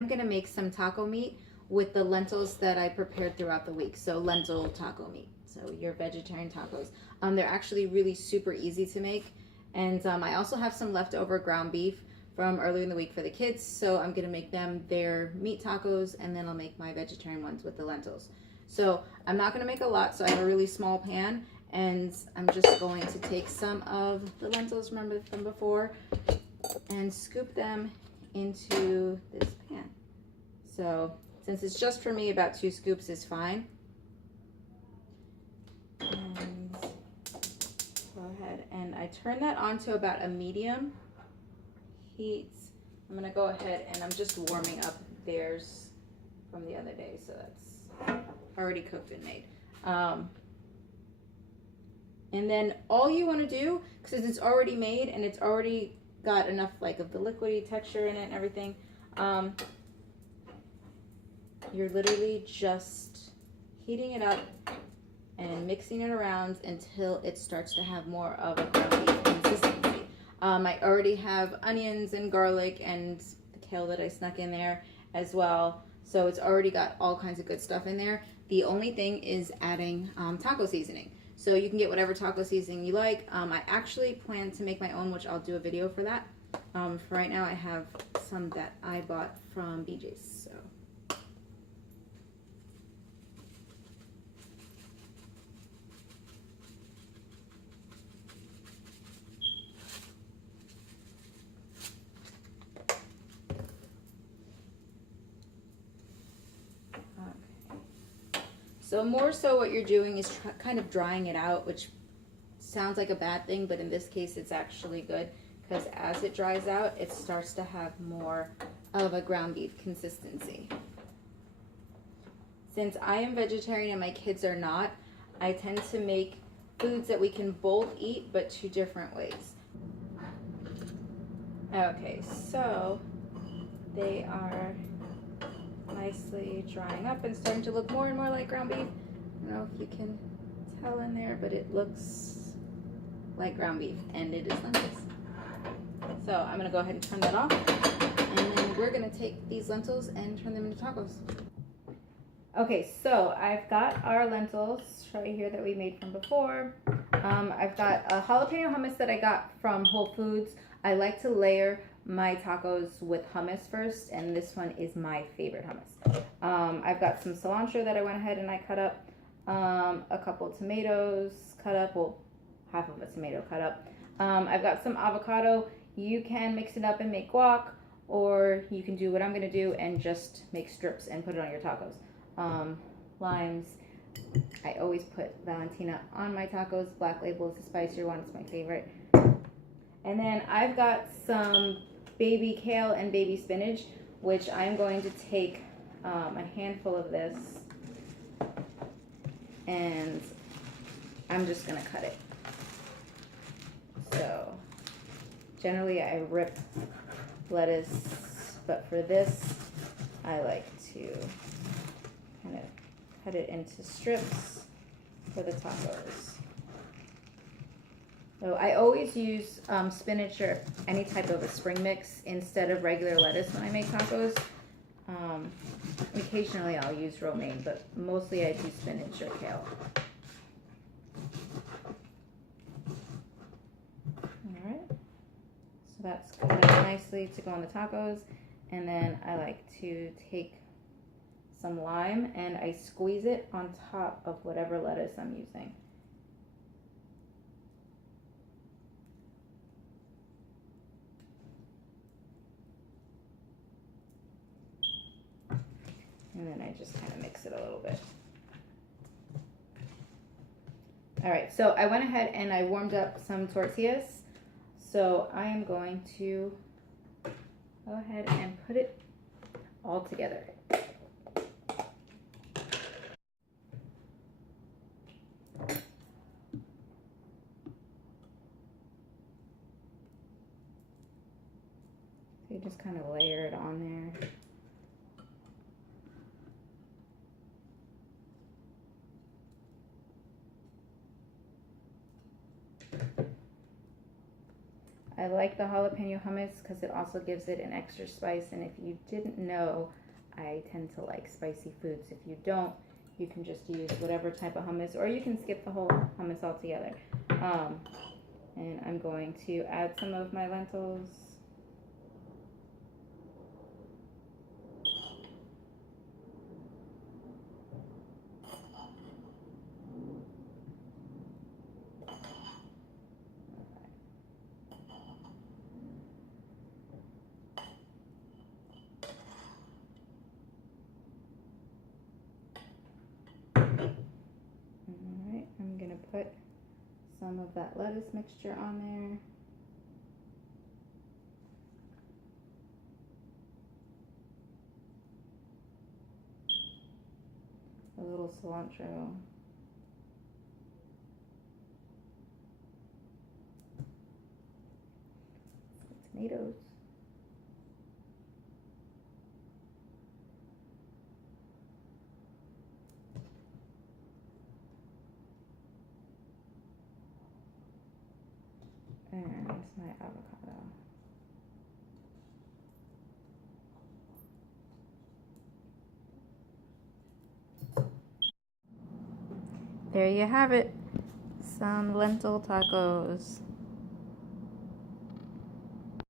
I'm gonna make some taco meat with the lentils that I prepared throughout the week. So lentil taco meat. So your vegetarian tacos. They're actually really super easy to make. And I also have some leftover ground beef from earlier in the week for the kids. So I'm gonna make them their meat tacos, and then I'll make my vegetarian ones with the lentils. So I'm not gonna make a lot. So I have a really small pan, and I'm just going to take some of the lentils, remember from before, and scoop them into this pan. So since it's just for me, about 2 scoops is fine. And go ahead and I turn that on to about a medium heat. I'm gonna go ahead and I'm just warming up theirs from the other day, so that's already cooked and made. And then all you want to do, because it's already made and it's already got enough like of the liquidy texture in it and everything, you're literally just heating it up and mixing it around until it starts to have more of a ground beef consistency. I already have onions and garlic and the kale that I snuck in there as well, so it's already got all kinds of good stuff in there. The only thing is adding taco seasoning. So you can get whatever taco seasoning you like. I actually plan to make my own, which I'll do a video for that. For right now, I have some that I bought from BJ's. So. So more so what you're doing is kind of drying it out, which sounds like a bad thing, but in this case it's actually good, because as it dries out, it starts to have more of a ground beef consistency. Since I am vegetarian and my kids are not, I tend to make foods that we can both eat, but 2 different ways. Okay, so they are nicely drying up and starting to look more and more like ground beef. I don't know if you can tell in there, but it looks like ground beef, and it is lentils. So I'm gonna go ahead and turn that off, and then we're gonna take these lentils and turn them into tacos. Okay, so I've got our lentils right here that we made from before. I've got a jalapeno hummus that I got from Whole Foods. I like to layer my tacos with hummus first, and this one is my favorite hummus. I've got some cilantro that I went ahead and I cut up, a couple tomatoes cut up, well, half of a tomato cut up. I've got some avocado. You can mix it up and make guac, or you can do what I'm gonna do and just make strips and put it on your tacos. Limes. I always put Valentina on my tacos. Black Label is the spicier one, it's my favorite. And then I've got some baby kale and baby spinach, which I'm going to take a handful of this, and I'm just gonna cut it. So generally I rip lettuce, but for this I like to kind of cut it into strips for the tacos. So I always use spinach or any type of a spring mix instead of regular lettuce when I make tacos. Occasionally I'll use romaine, but mostly I do spinach or kale. Alright, so that's going nicely to go on the tacos. And then I like to take some lime and I squeeze it on top of whatever lettuce I'm using. And then I just kind of mix it a little bit. All right, so I went ahead and I warmed up some tortillas. So I am going to go ahead and put it all together. So you just kind of layer it on there. I like the jalapeno hummus because it also gives it an extra spice. And if you didn't know, I tend to like spicy foods. If you don't, you can just use whatever type of hummus, or you can skip the whole hummus altogether. And I'm going to add some of my lentils. Alright, I'm going to put some of that lettuce mixture on there. A little cilantro. Tomatoes. And my avocado. There you have it. Some lentil tacos.